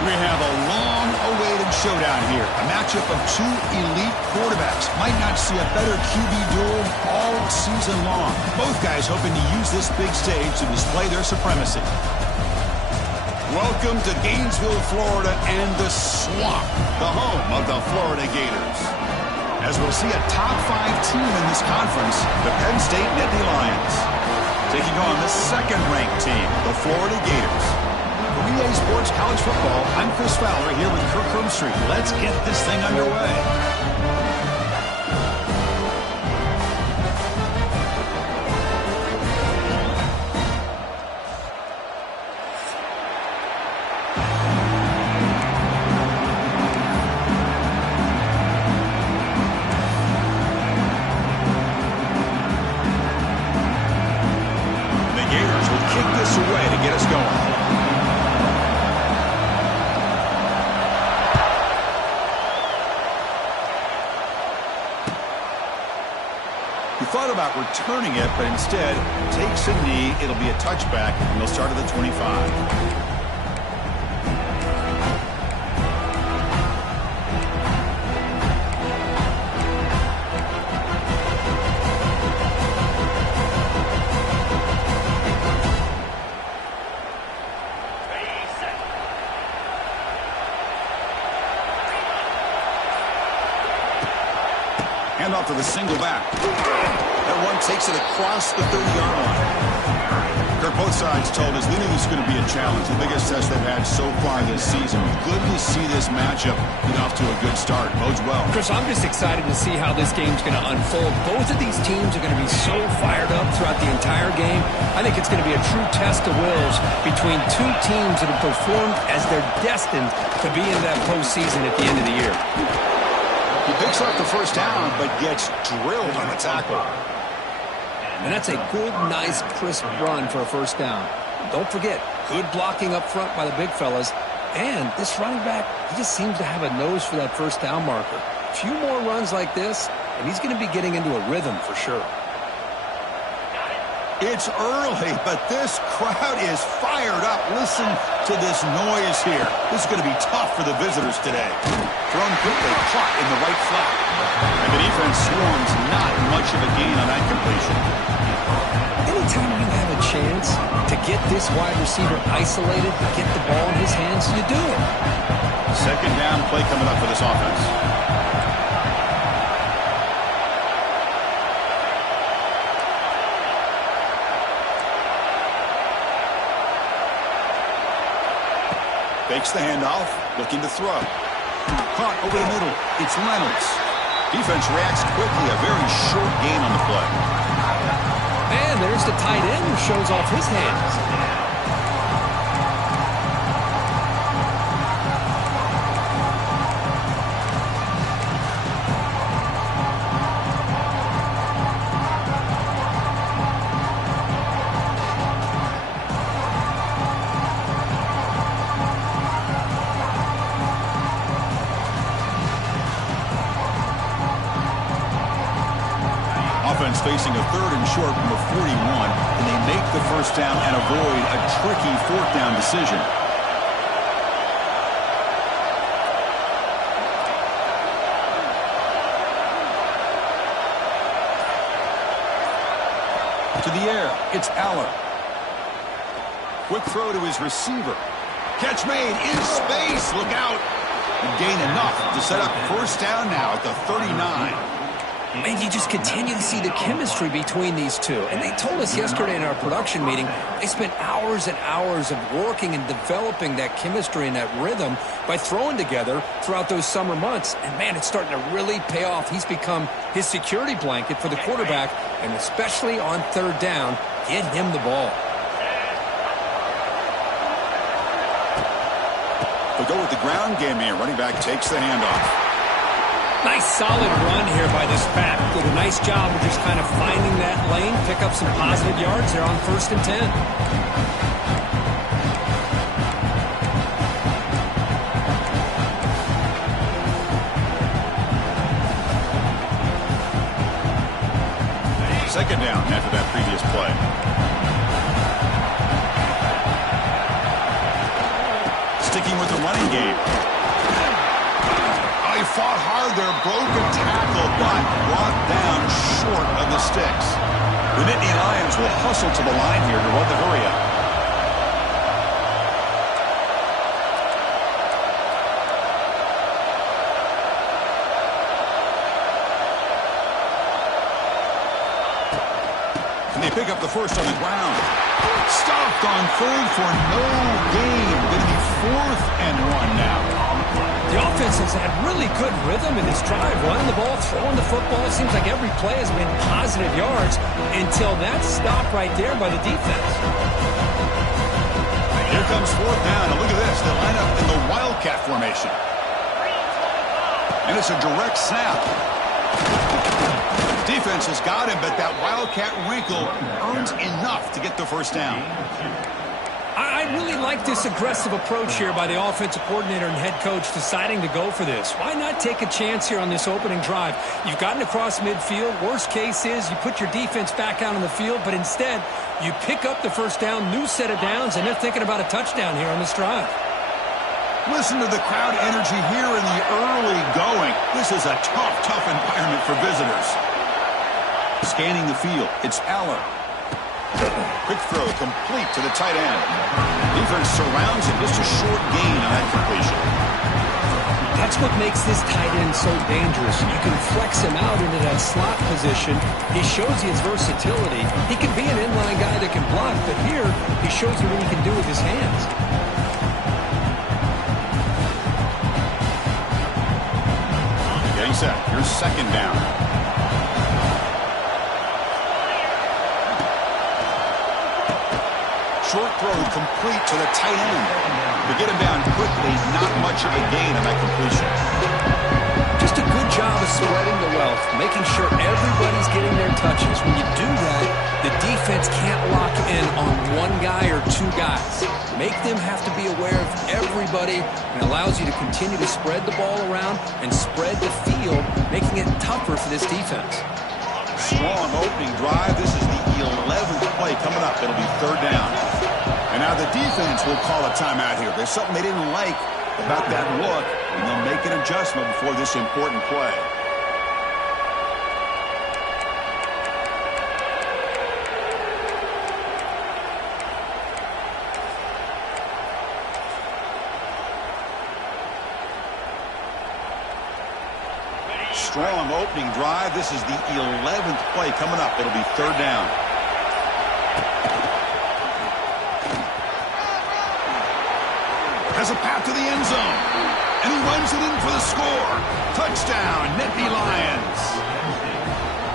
We have a long-awaited showdown here. A matchup of two elite quarterbacks. Might not see a better QB duel all season long. Both guys hoping to use this big stage to display their supremacy. Welcome to Gainesville, Florida, and the Swamp, the home of the Florida Gators. As we'll see a top 5 team in this conference, the Penn State Nittany Lions, taking on the second-ranked team, the Florida Gators. For EA Sports College Football, I'm Chris Fowler here with Kirk Herbstreit. Let's get this thing underway. Thought about returning it, but instead takes a knee. It'll be a touchback, and they'll start at the 25. Hand off to the single back. That one takes it across the 30-yard line. Kirk, both sides told us they knew this was going to be a challenge, the biggest test they've had so far this season. Good to see this matchup get off to a good start. Bodes well. Chris, I'm just excited to see how this game's going to unfold. Both of these teams are going to be so fired up throughout the entire game. I think it's going to be a true test of wills between two teams that have performed as they're destined to be in that postseason at the end of the year. He picks up the first down, but gets drilled on the tackle. And that's a good, nice, crisp run for a first down. Don't forget, good blocking up front by the big fellas. And this running back, he just seems to have a nose for that first down marker. A few more runs like this, and he's going to be getting into a rhythm for sure. It's early, but this crowd is fired up. Listen to this noise here. This is going to be tough for the visitors today. Thrown quickly, caught in the right flat. And the defense swarms, not much of a gain on that completion. Anytime you have a chance to get this wide receiver isolated, get the ball in his hands, you do it. Second down play coming up for this offense. Fakes the handoff, looking to throw. Caught over the middle. It's Reynolds. Defense reacts quickly. A very short gain on the play. And there's the tight end who shows off his hands. Facing a third and short from the 41, and they make the first down and avoid a tricky fourth down decision. To the air, it's Aller. Quick throw to his receiver. Catch made in space. Look out. And gain enough to set up first down now at the 39. And you just continue to see the chemistry between these two. And they told us yesterday in our production meeting, they spent hours and hours of working and developing that chemistry and that rhythm by throwing together throughout those summer months. And, man, it's starting to really pay off. He's become his security blanket for the quarterback, and especially on third down, get him the ball. They'll go with the ground game here. Running back takes the handoff. Nice solid run here by this back. Did a nice job of just kind of finding that lane, pick up some positive yards there on 1st and 10. Second down after that previous play. sticking with the running game. Oh, he fought hard there, broke a tackle, but brought down short of the sticks. The Nittany Lions will hustle to the line here to run the hurry-up. And they pick up the first on the ground. Stopped on third for no gain. Going to be 4th and 1 now. The offense has had really good rhythm in this drive, running the ball, throwing the football. It seems like every play has been positive yards until that stop right there by the defense. Here comes 4th down. And look at this. They line up in the Wildcat formation. And it's a direct snap. Defense has got him, but that Wildcat wrinkle earns enough to get the first down. I really like this aggressive approach here by the offensive coordinator and head coach deciding to go for this. Why not take a chance here on this opening drive? You've gotten across midfield. Worst case is you put your defense back out on the field, but instead you pick up the first down, new set of downs, and they're thinking about a touchdown here on this drive. Listen to the crowd energy here in the early going. This is a tough environment for visitors. Scanning the field, it's Aller. Quick throw complete to the tight end. Defense surrounds him. Just a short gain on that completion. That's what makes this tight end so dangerous. You can flex him out into that slot position. He shows you his versatility. He can be an inline guy that can block, but here he shows you what he can do with his hands. Getting set. Here's 2nd down. Short throw complete to the tight end. To get him down quickly, not much of a gain on that completion. Just a good job of spreading the wealth, making sure everybody's getting their touches. When you do that, the defense can't lock in on one guy or two guys. Make them have to be aware of everybody, and allows you to continue to spread the ball around and spread the field, making it tougher for this defense. Strong opening drive. This is the 11th play coming up. It'll be 3rd down. And now the defense will call a timeout here. There's something they didn't like about that look, and they'll make an adjustment before this important play. Strong opening drive. This is the 11th play coming up. It'll be 3rd down. Has a path to the end zone. And he runs it in for the score. Touchdown, Nittany Lions.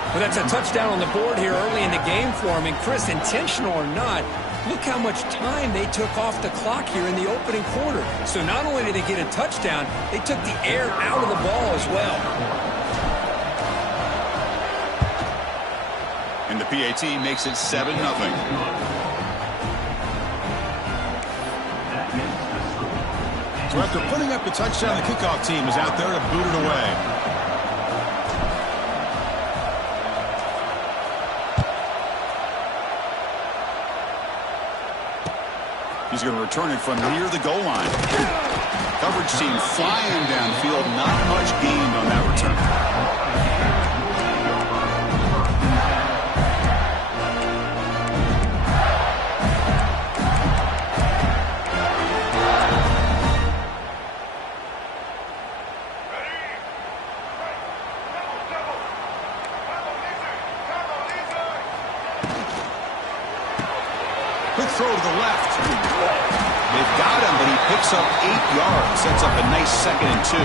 Well, that's a touchdown on the board here early in the game for him. And Chris, intentional or not, look how much time they took off the clock here in the opening quarter. So not only did they get a touchdown, they took the air out of the ball as well. And the PAT makes it 7-0. So after putting up the touchdown, the kickoff team is out there to boot it away. He's going to return it from near the goal line. Coverage team flying downfield. Not much gained on that return. Quick throw to the left. They've got him, but he picks up 8 yards. Sets up a nice 2nd and 2.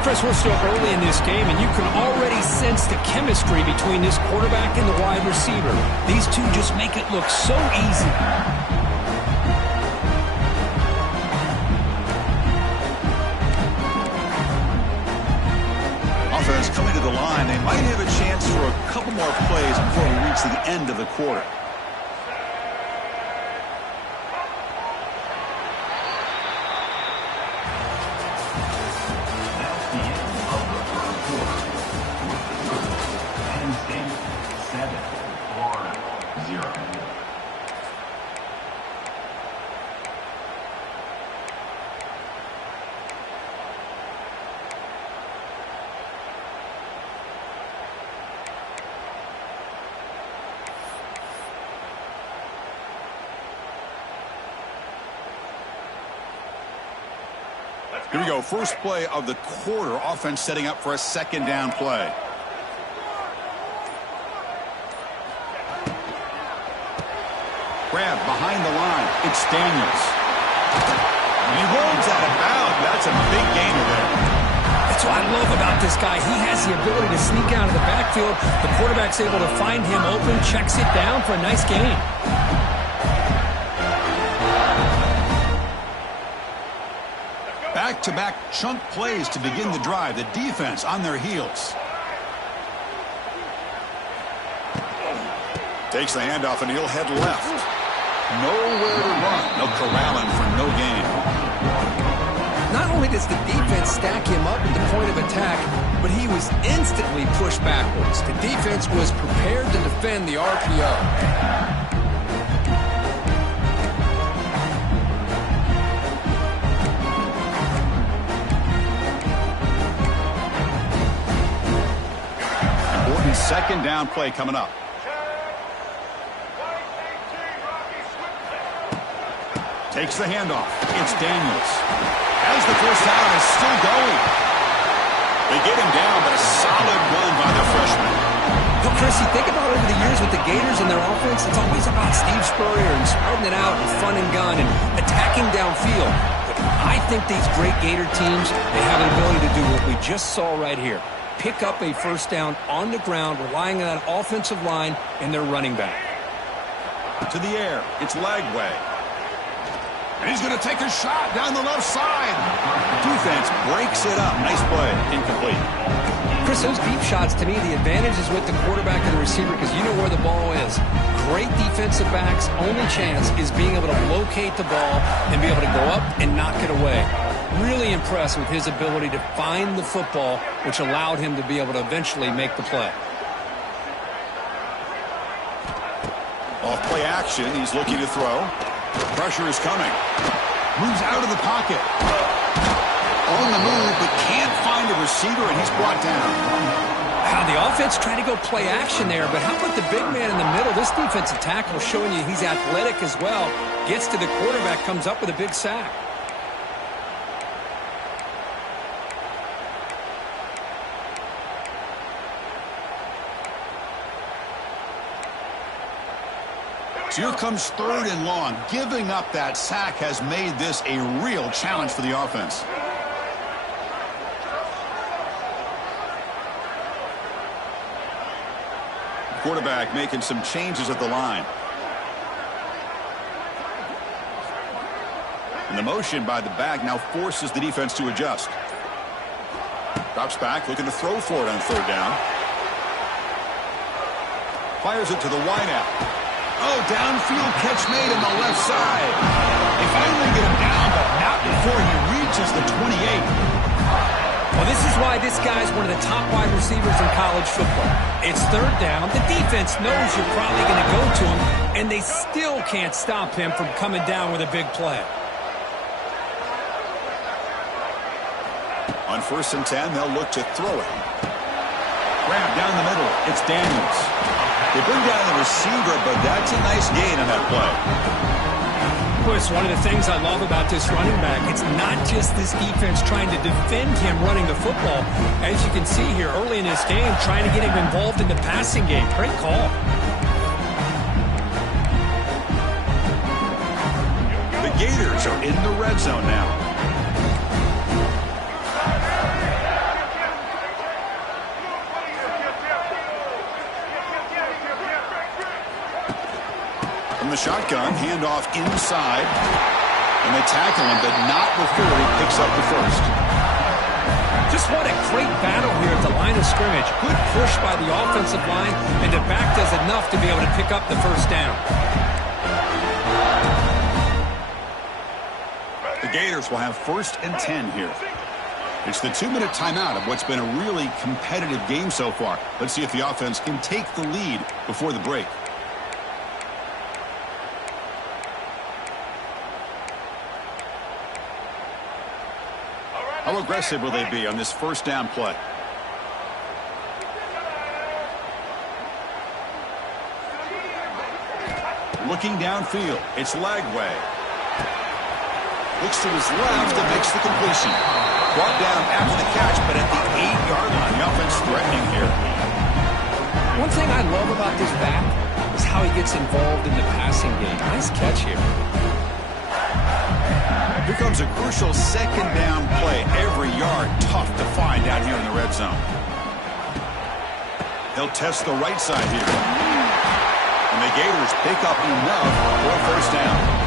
Chris, we're still early in this game, and you can already sense the chemistry between this quarterback and the wide receiver. These two just make it look so easy. Offense coming to the line. They might have a chance for a couple more plays before we reach the end of the quarter. Here we go. First play of the quarter. Offense setting up for a second down play. Grab behind the line. It's Daniels. He rolls out of bounds. That's a big gainer there. That's what I love about this guy. He has the ability to sneak out of the backfield. The quarterback's able to find him open, checks it down for a nice gain. Back-to-back chunk plays to begin the drive. The defense on their heels. Takes the handoff and he'll head left. Nowhere to run. No corralling for no gain. Not only does the defense stack him up at the point of attack, but he was instantly pushed backwards. The defense was prepared to defend the RPO. Second down play coming up. Takes the handoff. It's Daniels. As the first down is still going. They get him down, but a solid run by the freshman. Well, Chris, you think about over the years with the Gators and their offense, it's always about Steve Spurrier and spreading it out and fun and gun and attacking downfield. But I think these great Gator teams, they have an ability to do what we just saw right here. Pick up a first down on the ground, relying on that offensive line and their running back. To the air, it's Lagway. And he's going to take a shot down the left side. Defense breaks it up. Nice play. Incomplete. Chris, those deep shots, to me, the advantage is with the quarterback and the receiver because you know where the ball is. Great defensive backs' only chance is being able to locate the ball and be able to go up and knock it away. Really impressed with his ability to find the football, which allowed him to be able to eventually make the play. Off play action, he's looking to throw. Pressure is coming. Moves out of the pocket. On the move, but can't find a receiver, and he's brought down. Wow, the offense tried to go play action there, but how about the big man in the middle? This defensive tackle showing you he's athletic as well. Gets to the quarterback, comes up with a big sack. Here comes third and long. Giving up that sack has made this a real challenge for the offense. Quarterback making some changes at the line. And the motion by the back now forces the defense to adjust. Drops back, looking to throw for it on third down. Fires it to the wideout. Oh, downfield catch made on the left side. They finally get him down, but not before he reaches the 28. Well, this is why this guy's one of the top wide receivers in college football. It's third down. The defense knows you're probably going to go to him, and they still can't stop him from coming down with a big play. On 1st and 10, they'll look to throw it. Grab down the middle. It's Daniels. They bring down the receiver, but that's a nice gain on that play. Chris, one of the things I love about this running back, it's not just this defense trying to defend him running the football. As you can see here early in this game, trying to get him involved in the passing game. Great call. The Gators are in the red zone now. From the shotgun, handoff inside. And they tackle him, but not before he picks up the first. Just what a great battle here at the line of scrimmage. Good push by the offensive line, and the back does enough to be able to pick up the first down. The Gators will have 1st and 10 here. It's the 2-minute timeout of what's been a really competitive game so far. Let's see if the offense can take the lead before the break. How aggressive will they be on this first down play? Looking downfield, it's Lagway. Looks to his left and makes the completion. Brought down after the catch, but at the 8-yard line. The offense threatening here. One thing I love about this back is how he gets involved in the passing game. Nice catch here. Here comes a crucial second down play. Every yard tough to find down here in the red zone. They'll test the right side here. And the Gators pick up enough for a first down.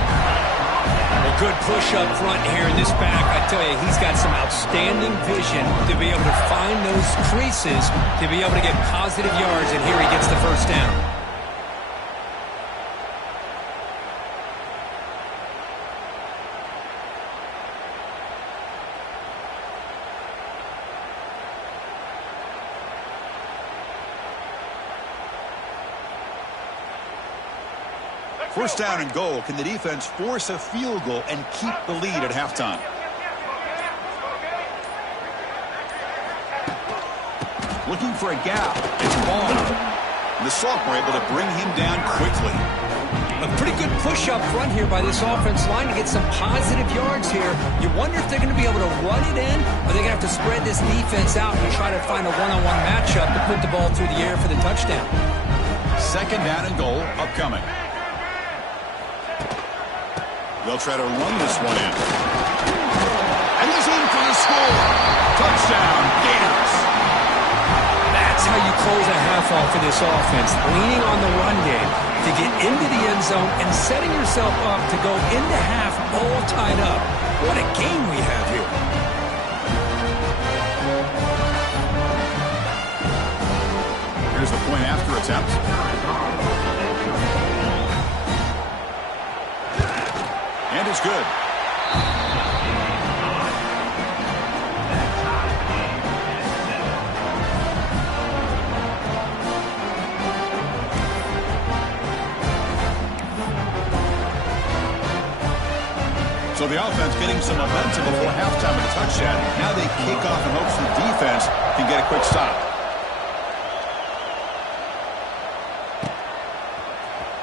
A good push up front here in this back. I tell you, he's got some outstanding vision to be able to find those creases, to be able to get positive yards, and here he gets the first down. First down and goal. Can the defense force a field goal and keep the lead at halftime? Looking for a gap. It's Ball. The sophomore able to bring him down quickly. A pretty good push up front here by this offense line to get some positive yards here. You wonder if they're going to be able to run it in, or they're going to have to spread this defense out and try to find a one-on-one matchup to put the ball through the air for the touchdown. Second down and goal upcoming. They'll try to run this one in. And he's in for the score. Touchdown, Gators. That's how you close a half off for this offense, leaning on the run game to get into the end zone and setting yourself up to go into half all tied up. What a game we have here. Here's the point after attempt. And it's good. So the offense getting some momentum before halftime with a touchdown. Now they kick off in hopes the defense can get a quick stop.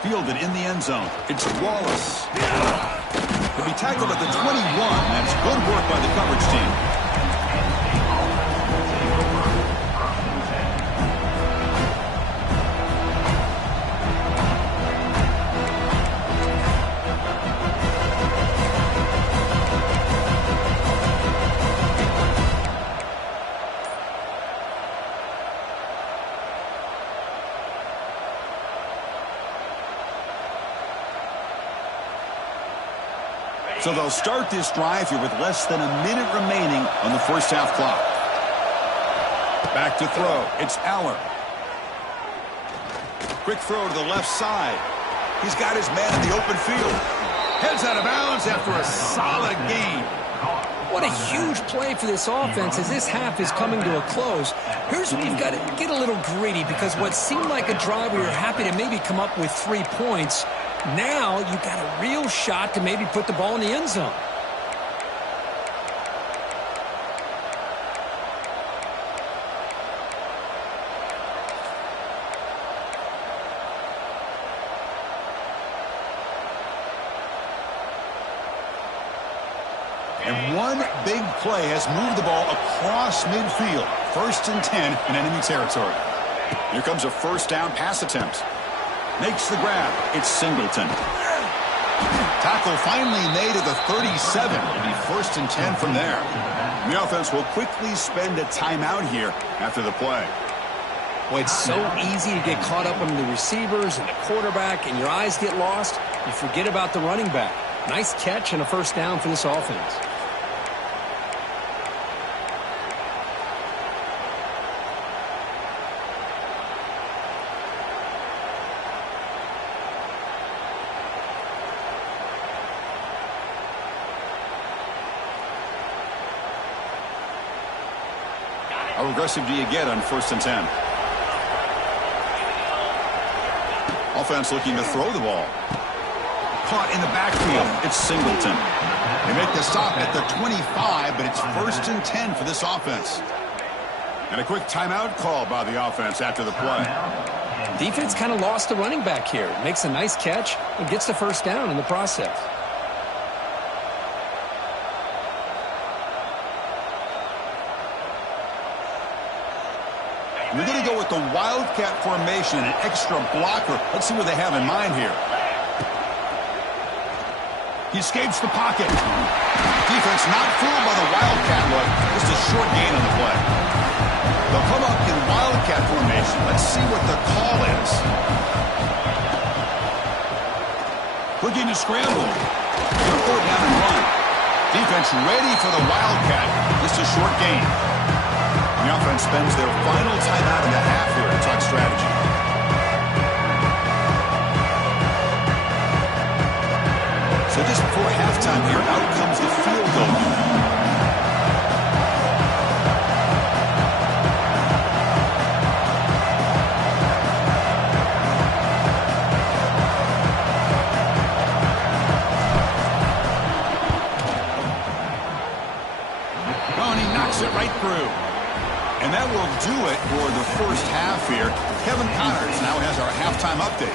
Fielded in the end zone. It's Wallace. He'll be tackled at the 21. That's good work by the coverage team. So they'll start this drive here with less than a minute remaining on the first half clock. Back to throw. It's Aller. Quick throw to the left side. He's got his man in the open field. Heads out of bounds after a solid gain. What a huge play for this offense as this half is coming to a close. Here's where you've got to get a little greedy, because what seemed like a drive where you're happy to maybe come up with 3 points, now you've got a real shot to maybe put the ball in the end zone. And one big play has moved the ball across midfield. 1st and 10 in enemy territory. Here comes a first down pass attempt. Makes the grab. It's Singleton. Tackle finally made at the 37. It'll be 1st and 10 from there. The offense will quickly spend a timeout here after the play. Well, it's so easy to get caught up on the receivers and the quarterback, and your eyes get lost. You forget about the running back. Nice catch and a first down for this offense. How aggressive do you get on 1st and 10? Offense looking to throw the ball. Caught in the backfield. It's Singleton. They make the stop at the 25, but it's 1st and 10 for this offense. And a quick timeout call by the offense after the play. Defense kind of lost the running back here. Makes a nice catch and gets the first down in the process. They're going to go with the Wildcat formation and an extra blocker. Let's see what they have in mind here. He escapes the pocket. Defense not fooled by the Wildcat look. Just a short gain on the play. They'll come up in Wildcat formation. Let's see what the call is. Looking to scramble. They're 4 down and 1. Defense ready for the Wildcat. Just a short gain. The offense spends their final timeout in the half here to talk strategy. So just before halftime here, out comes the field goal unit. Oh, and he knocks it right through. And that will do it for the first half here. Kevin Connors now has our halftime update.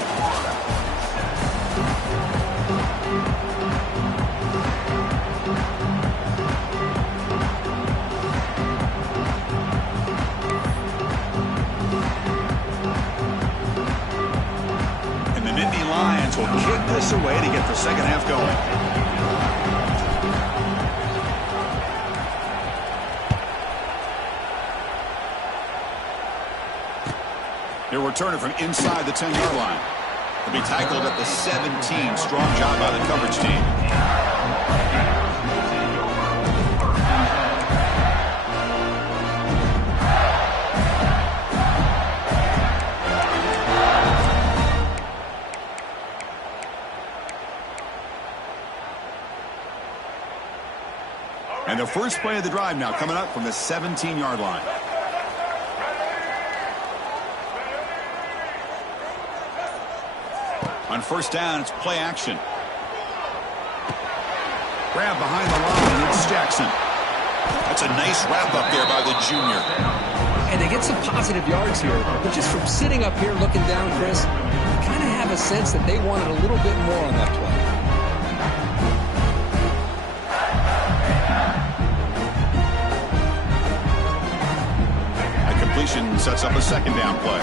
And the Nittany Lions will kick this away to get the second half going. He'll return it from inside the 10-yard line. He'll be tackled at the 17. Strong job by the coverage team. And the first play of the drive now coming up from the 17-yard line. On first down, it's play action. Grab behind the line, and it's Jackson. That's a nice wrap up there by the junior. And they get some positive yards here, but just from sitting up here looking down, Chris, you kind of have a sense that they wanted a little bit more on that play. A completion sets up a second down play.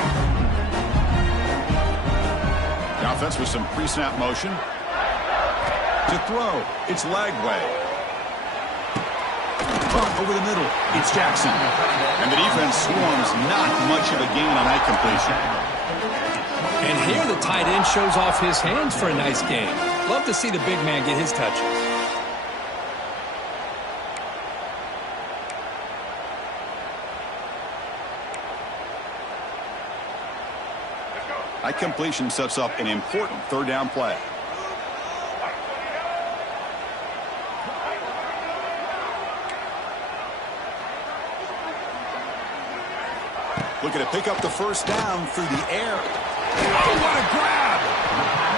The offense with some pre-snap motion. To throw, it's Lagway. Over the middle, it's Jackson. And the defense swarms, not much of a gain on that completion. And here the tight end shows off his hands for a nice gain. Love to see the big man get his touches. That completion sets up an important third down play. Looking to pick up the first down through the air. Oh, what a grab!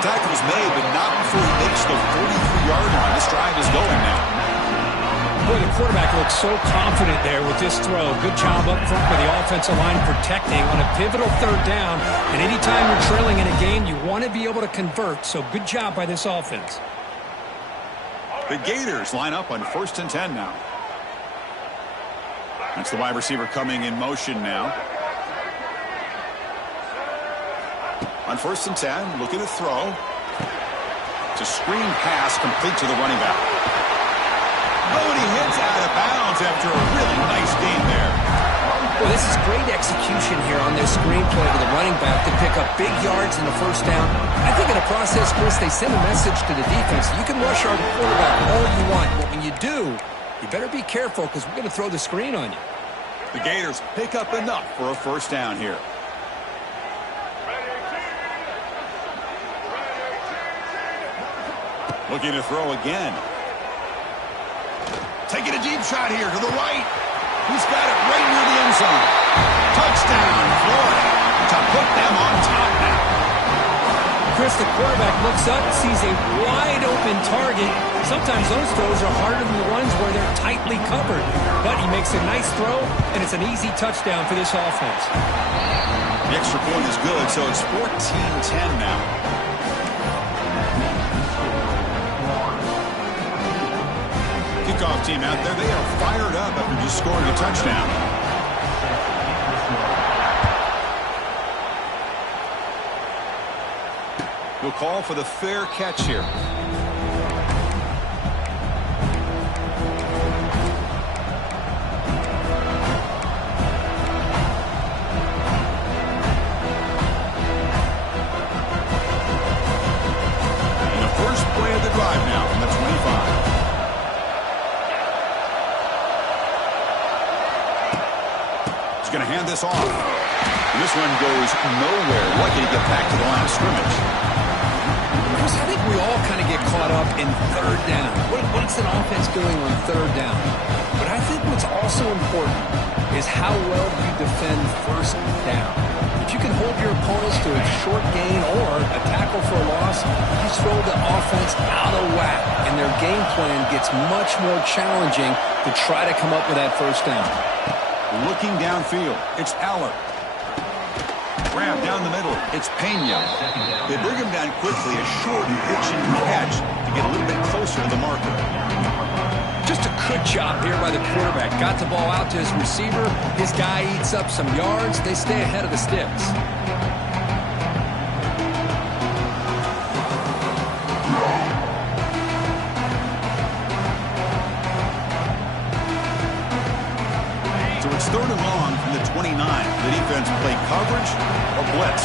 Tackle's made, but not before he makes the 43-yard line. This drive is going now. Boy, the quarterback looks so confident there with this throw. Good job up front with the offensive line protecting on a pivotal third down. And anytime you're trailing in a game, you want to be able to convert. So good job by this offense. The Gators line up on 1st and 10 now. That's the wide receiver coming in motion now. On 1st and 10, looking to throw. It's a screen pass complete to the running back. Oh, and he hits out of bounds after a really nice gain there. Well, this is great execution here on their screen play to the running back to pick up big yards in the first down. I think in the process, Chris, they send a message to the defense. You can rush our quarterback all you want, but when you do, you better be careful because we're going to throw the screen on you. The Gators pick up enough for a first down here. Looking to throw again. Taking a deep shot here to the right. He's got it right near the end zone. Touchdown, Florida, to put them on top now. Chris, the quarterback looks up, sees a wide-open target. Sometimes those throws are harder than the ones where they're tightly covered. But he makes a nice throw, and it's an easy touchdown for this offense. The extra point is good, so it's 14-10 now. Kickoff team out there, they are fired up after just scoring a touchdown. We'll call for the fair catch here. And the first play of the drive now from the 25. He's going to hand this off. And this one goes nowhere. Lucky to get back to the line of scrimmage. Chris, I think we all kind of get caught up in third down. What's an offense doing on third down? But I think what's also important is how well you defend first down. If you can hold your opponents to a short gain or a tackle for a loss, you throw the offense out of whack, and their game plan gets much more challenging to try to come up with that first down. Looking downfield, it's Aller. Grab down the middle, it's Pena. They bring him down quickly, a short pitch and catch to get a little bit closer to the marker. Just a good job here by the quarterback. Got the ball out to his receiver. His guy eats up some yards. They stay ahead of the sticks. So it's 3rd and long from the 29. The defense play coverage or blitz.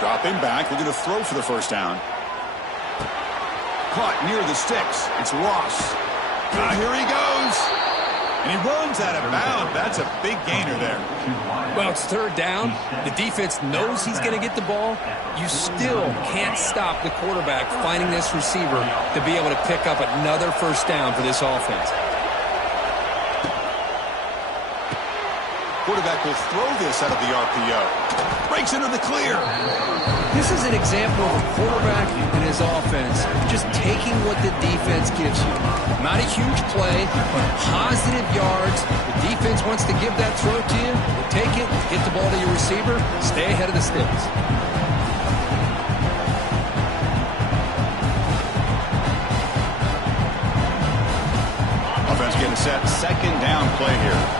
Dropping back, looking to throw for the first down. Caught near the sticks. It's Ross. Here he goes. And he runs out of bounds. That's a big gainer there. Well, it's 3rd down. The defense knows he's going to get the ball. You still can't stop the quarterback finding this receiver to be able to pick up another first down for this offense. Quarterback will throw this out of the RPO. Breaks into the clear. This is an example of a quarterback and his offense just taking what the defense gives you. Not a huge play, but positive yards. The defense wants to give that throw to you. You take it, get the ball to your receiver, stay ahead of the sticks. Offense getting set. 2nd down play here.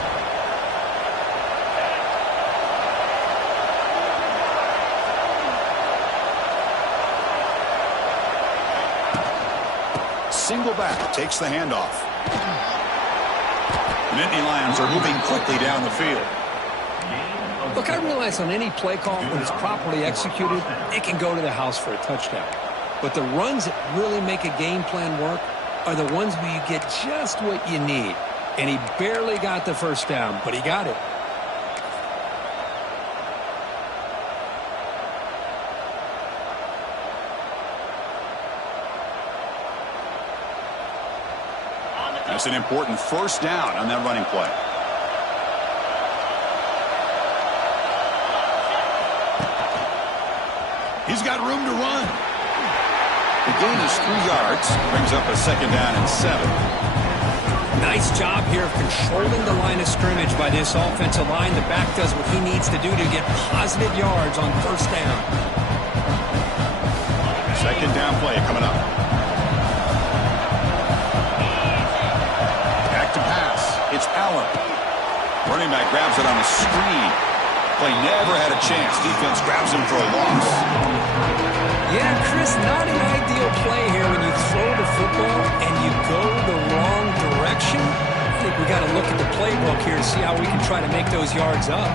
Single back, takes the handoff. Nittany Lions are moving quickly down the field. Look, I realize on any play call, when it's properly executed, it can go to the house for a touchdown. But the runs that really make a game plan work are the ones where you get just what you need. And he barely got the first down, but he got it. That's an important first down on that running play. He's got room to run. The gain is 3 yards. Brings up a 2nd down and 7. Nice job here of controlling the line of scrimmage by this offensive line. The back does what he needs to do to get positive yards on first down. 2nd down play coming up. It's Allen. Running back grabs it on the screen. Play never had a chance. Defense grabs him for a loss. Yeah, Chris, not an ideal play here when you throw the football and you go the wrong direction. I think we got to look at the playbook here to see how we can try to make those yards up.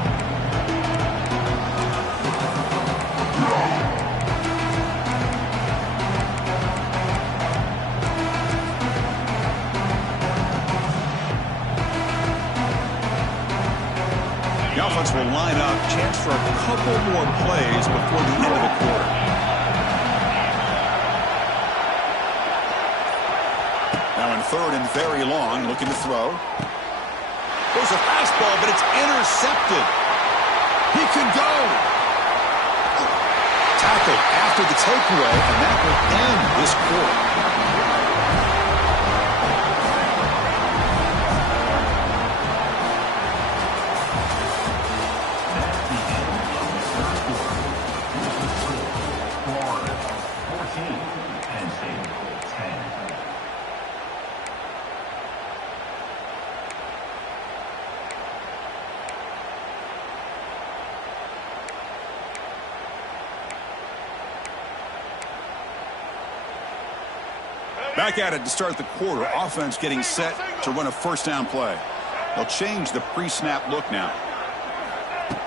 The offense will line up. Chance for a couple more plays before the end of the quarter. Now in 3rd and very long, looking to throw. There's a fastball, but it's intercepted. He can go. Tackled after the takeaway, and that will end this quarter. Back at it to start the quarter. Offense getting set to run a first down play. They'll change the pre-snap look now.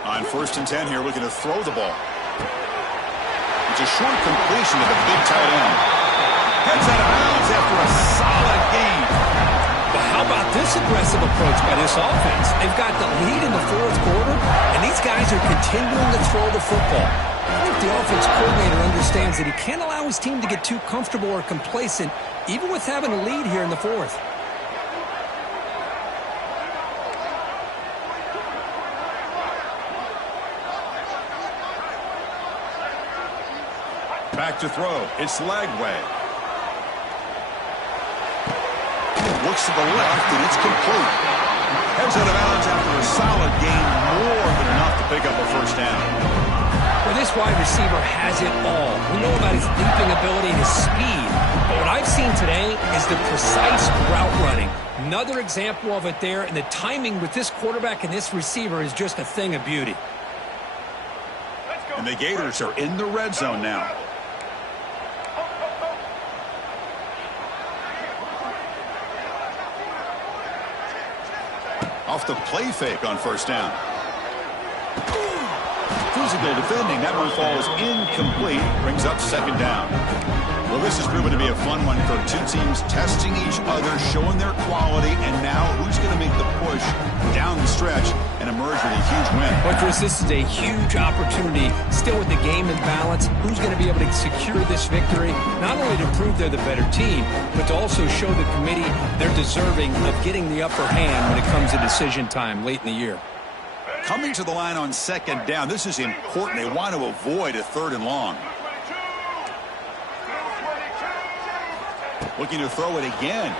On 1st and 10 here, looking to throw the ball. It's a short completion to the big tight end. Heads out of bounds after a solid gain. But how about this aggressive approach by this offense? They've got the lead in the 4th quarter, and these guys are continuing to throw the football. I think the offense coordinator understands that he can't allow his team to get too comfortable or complacent, even with having a lead here in the 4th. Back to throw. It's Lagway. Looks to the left, and it's complete. Heads out of bounds after a solid gain, more than enough to pick up a first down. Well, this wide receiver has it all. We know about his leaping ability and his speed. But what I've seen today is the precise route running. Another example of it there, and the timing with this quarterback and this receiver is just a thing of beauty. And the Gators are in the red zone now. Off the play fake on first down. Physical defending. That one falls incomplete. Brings up second down. Well, this has proven to be a fun one for two teams testing each other, showing their quality, and now who's going to make the push down the stretch and emerge with a huge win. Well, Chris, this is a huge opportunity. Still with the game in balance, who's going to be able to secure this victory, not only to prove they're the better team, but to also show the committee they're deserving of getting the upper hand when it comes to decision time late in the year. Coming to the line on second down, this is important. They want to avoid a 3rd and long. Looking to throw it again.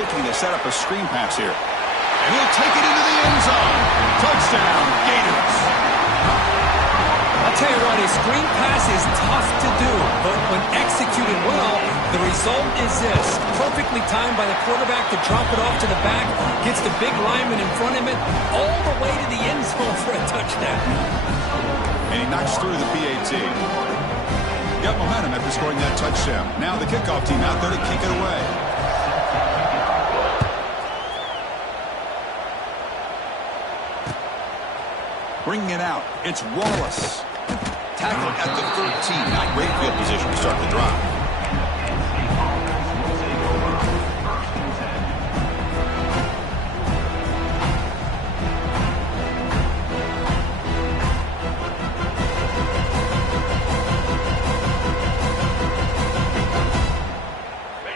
Looking to set up a screen pass here. And he'll take it into the end zone. Touchdown, Gators. I'll tell you what, a screen pass is tough to do, but when executed well, the result is this. Perfectly timed by the quarterback to drop it off to the back, gets the big lineman in front of him, all the way to the end zone for a touchdown. And he knocks through the PAT. Got momentum after scoring that touchdown. Now the kickoff team out there to kick it away. Bringing it out, it's Wallace. Tackle at the 13. Not great field position to start the drive.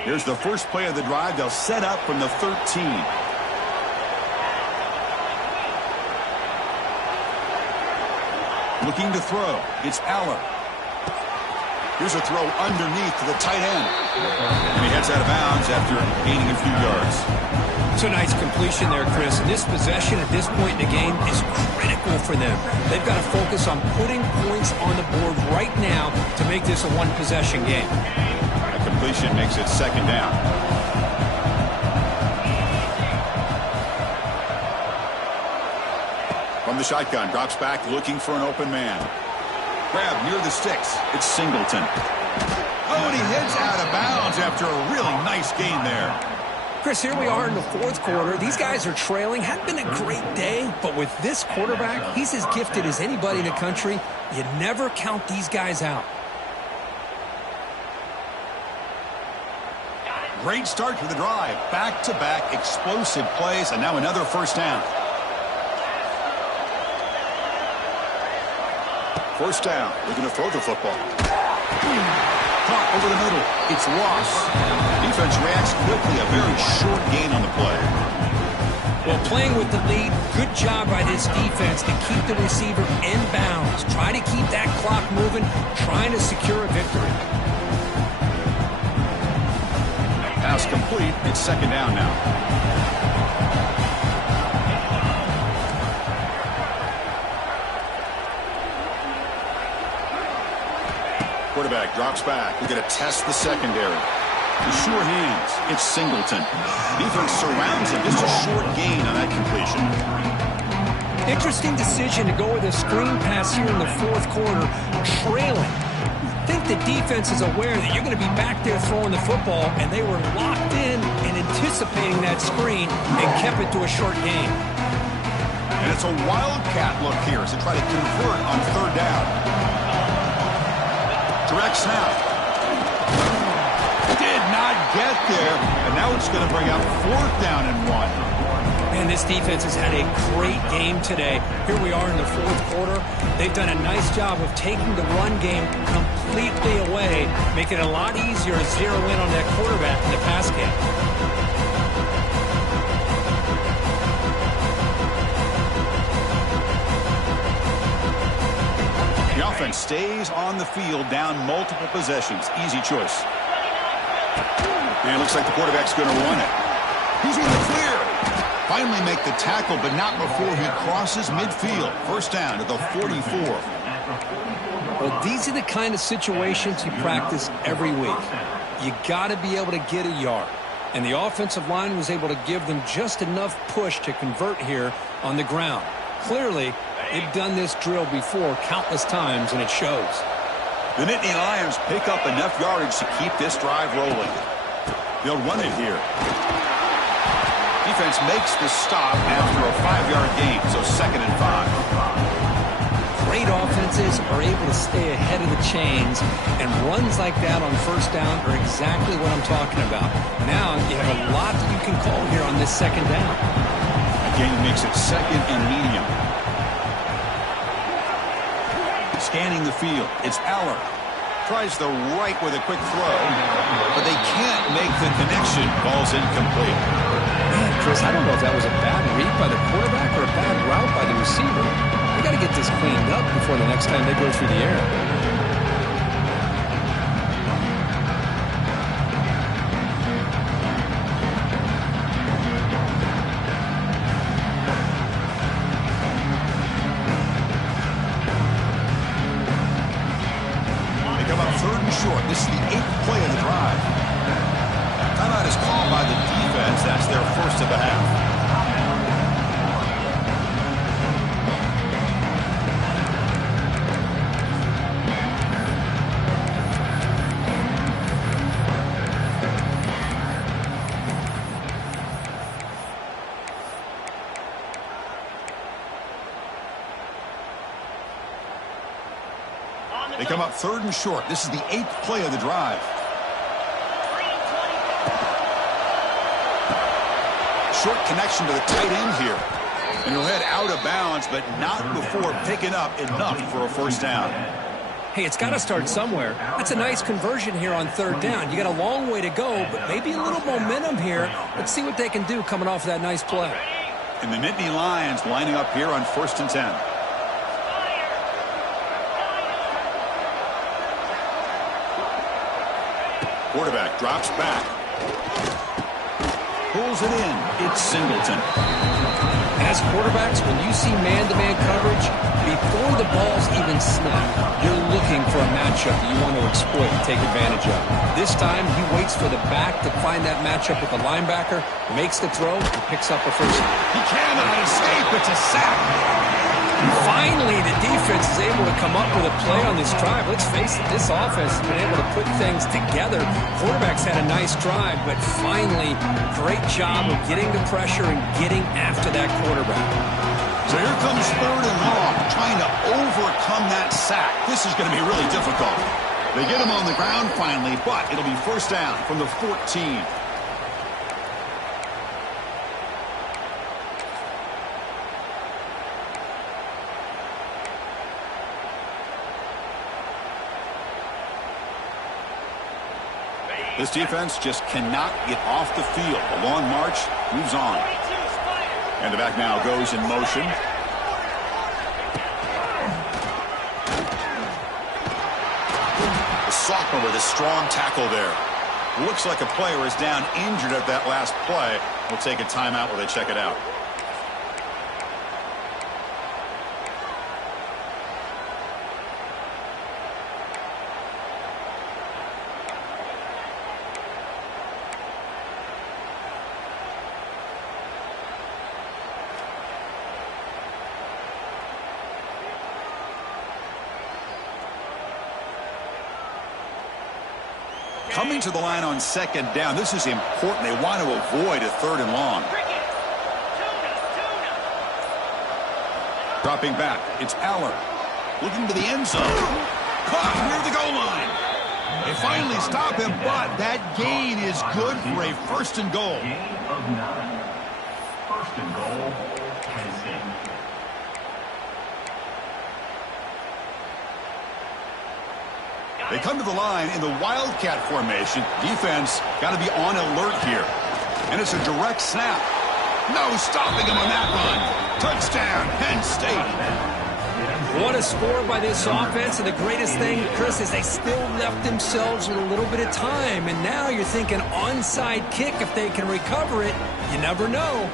Here's the first play of the drive. They'll set up from the 13. Looking to throw. It's Aller. Here's a throw underneath to the tight end. And he heads out of bounds after gaining a few yards. It's a nice completion there, Chris. And this possession at this point in the game is critical for them. They've got to focus on putting points on the board right now to make this a one-possession game. A completion makes it second down. From the shotgun, drops back, looking for an open man. Grab near the sticks. It's Singleton. Oh, and he heads out of bounds after a really nice gain there. Chris, here we are in the 4th quarter. These guys are trailing. Hadn't been a great day, but with this quarterback, he's as gifted as anybody in the country. You never count these guys out. Great start to the drive. Back-to-back explosive plays, and now another first down. First down. Looking to throw the football. Caught over the middle. It's lost. Defense reacts quickly. A very short gain on the play. Well, playing with the lead, good job by this defense to keep the receiver in bounds. Try to keep that clock moving, trying to secure a victory. Pass complete. It's second down now. Quarterback drops back. We're going to test the secondary. The sure hands. It's Singleton. Defense surrounds him. Just a short gain on that completion. Interesting decision to go with a screen pass here in the 4th quarter, trailing. think the defense is aware that you're going to be back there throwing the football, and they were locked in and anticipating that screen and kept it to a short gain. And it's a wildcat look here as they try to convert on third down. Direct snap. Did not get there, and now it's going to bring out fourth down and 1. Man, this defense has had a great game today. Here we are in the fourth quarter. They've done a nice job of taking the run game completely away, making it a lot easier to zero in on that quarterback in the pass game. The offense stays on the field, down multiple possessions. Easy choice. And it looks like the quarterback's going to run it. He's in the clear. Finally make the tackle, but not before he crosses midfield. First down to the 44. Well, these are the kind of situations you practice every week. You got to be able to get a yard. And the offensive line was able to give them just enough push to convert here on the ground. Clearly, they've done this drill before countless times, and it shows. The Nittany Lions pick up enough yardage to keep this drive rolling. They'll run it here. Defense makes the stop after a 5-yard gain, so 2nd and 5. Great offenses are able to stay ahead of the chains, and runs like that on first down are exactly what I'm talking about. Now you have a lot that you can call here on this 2nd down. Again, makes it 2nd and medium. Scanning the field, it's Aller. Tries the right with a quick throw, but they can't make the connection. Ball's incomplete. Man, Chris, I don't know if that was a bad read by the quarterback or a bad route by the receiver. They got to get this cleaned up before the next time they go through the air. This is the 8th play of the drive. Timeout is called by the defense. That's their first of the half. They come up 3rd and short. This is the 8th play of the drive. Short connection to the tight end here. And he'll head out of bounds, but not before picking up enough for a first down. Hey, it's got to start somewhere. That's a nice conversion here on 3rd down. You got a long way to go, but maybe a little momentum here. Let's see what they can do coming off that nice play. And the Nittany Lions lining up here on 1st and 10. Quarterback drops back. Pulls it in. It's Singleton. As quarterbacks, when you see man-to-man coverage, before the ball's even snapped, you're looking for a matchup that you want to exploit and take advantage of. This time, he waits for the back to find that matchup with the linebacker, makes the throw, and picks up a first down. He cannot escape. It's a sack. Finally, the defense is able to come up with a play on this drive. Let's face it, this offense has been able to put things together. Quarterback's had a nice drive, but finally, great job of getting the pressure and getting after that quarterback. So here comes 3rd and long, trying to overcome that sack. This is going to be really difficult. They get him on the ground finally, but it'll be first down from the 14. This defense just cannot get off the field. A long march moves on. And the back now goes in motion. The sophomore with a strong tackle there. Looks like a player is down injured at that last play. We'll take a timeout while they check it out. Coming to the line on second down, this is important. They want to avoid a 3rd and long. Dropping back, it's Aller. Looking to the end zone. Caught near the goal line. They finally stop him, but that gain is good for a 1st and goal. Gain of 9. 1st and goal, Penn State. They come to the line in the Wildcat formation. Defense got to be on alert here. And it's a direct snap. No stopping him on that run. Touchdown, Penn State. What a score by this offense. And the greatest thing, Chris, is they still left themselves with a little bit of time. And now you're thinking onside kick if they can recover it. You never know.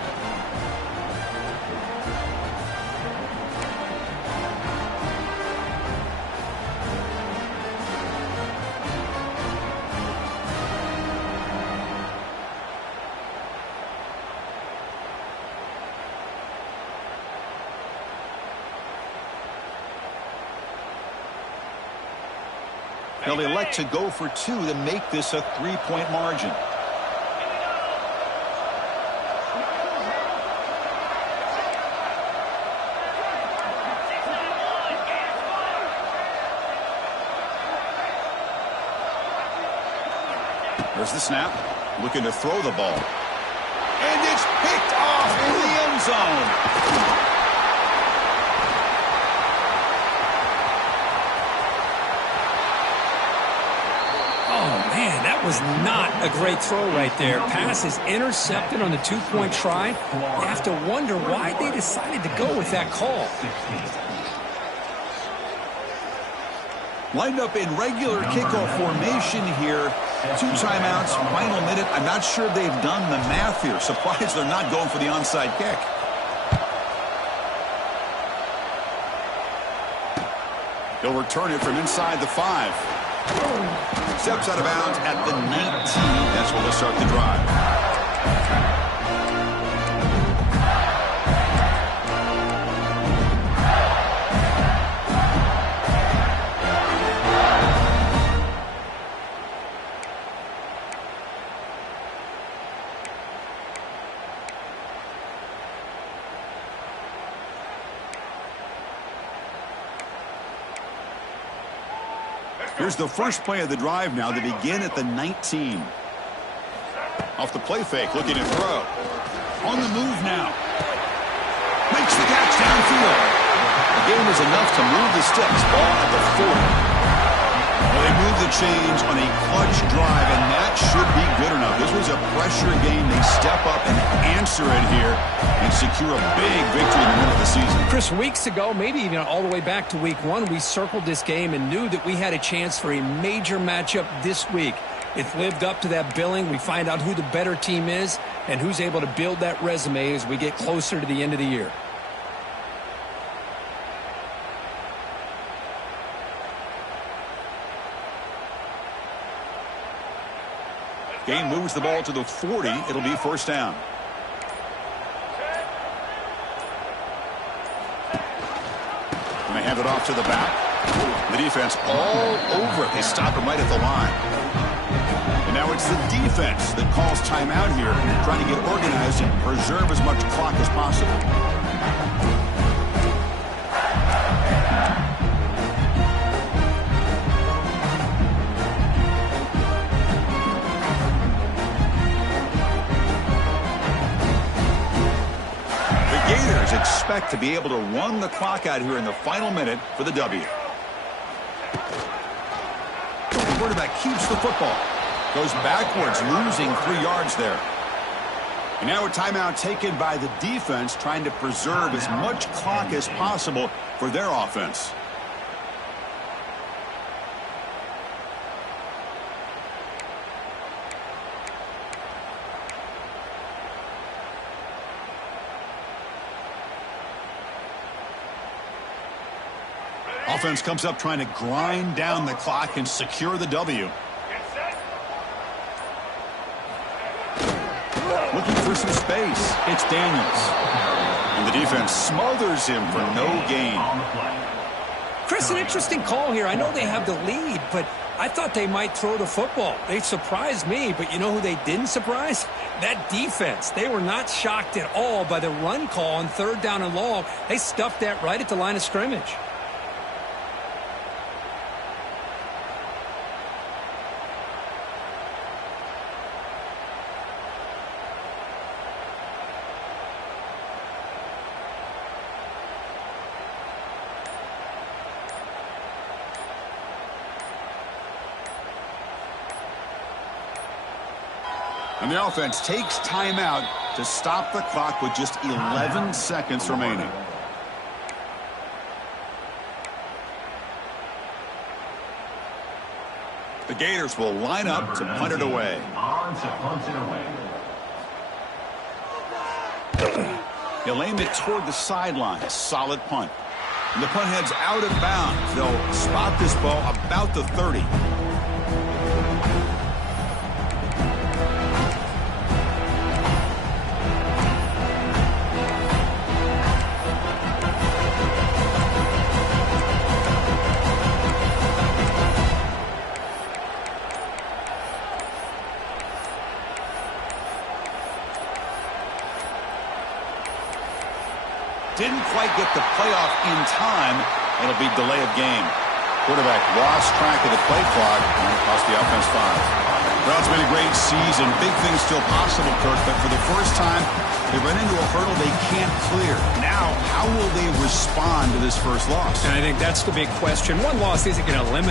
They'll elect to go for 2 to make this a 3-point margin. There's the snap. Looking to throw the ball. And it's picked off in the end zone. Man, that was not a great throw right there. Pass is intercepted on the 2-point try. You have to wonder why they decided to go with that call. Lined up in regular kickoff formation here. 2 timeouts, final minute. I'm not sure they've done the math here. Surprised they're not going for the onside kick. They'll return it from inside the 5. Steps out of bounds at the 19. That's where they'll start the drive. Here's the first play of the drive now. They begin at the 19. Off the play fake, looking to throw. On the move now. Makes the catch downfield. The game is enough to move the sticks. Ball at the 40. Well, they move the chains on a clutch drive, and that should be good enough. This was a pressure game. They step up and answer it here and secure a big victory in the middle of the season. Chris, weeks ago, maybe even all the way back to week 1, we circled this game and knew that we had a chance for a major matchup this week. It's lived up to that billing. We find out who the better team is and who's able to build that resume as we get closer to the end of the year. Game moves the ball to the 40. It'll be first down. And they hand it off to the back. The defense all over it. They stop him right at the line. And now it's the defense that calls timeout here, trying to get organized and preserve as much clock as possible. Gators expect to be able to run the clock out here in the final minute for the W. The quarterback keeps the football. Goes backwards, losing 3 yards there. And now a timeout taken by the defense, trying to preserve as much clock as possible for their offense. Offense comes up trying to grind down the clock and secure the W. Looking for some space. It's Daniels. And the defense smothers him for no gain. Chris, an interesting call here. I know they have the lead, but I thought they might throw the football. They surprised me, but you know who they didn't surprise? That defense. They were not shocked at all by the run call on 3rd down and long. They stuffed that right at the line of scrimmage. And the offense takes timeout to stop the clock with just 11 seconds remaining. The Gators will line up to punt it away. On to punt it away. He'll aim it toward the sideline. A solid punt. And the punt heads out of bounds. They'll spot this ball about the 30. Didn't quite get the playoff in time. It'll be delay of game. Quarterback lost track of the play clock, and it cost the offense 5. Well, it's been a great season. Big things still possible, Kirk, but for the first time, they run into a hurdle they can't clear. Now, how will they respond to this first loss? And I think that's the big question. One loss isn't going to eliminate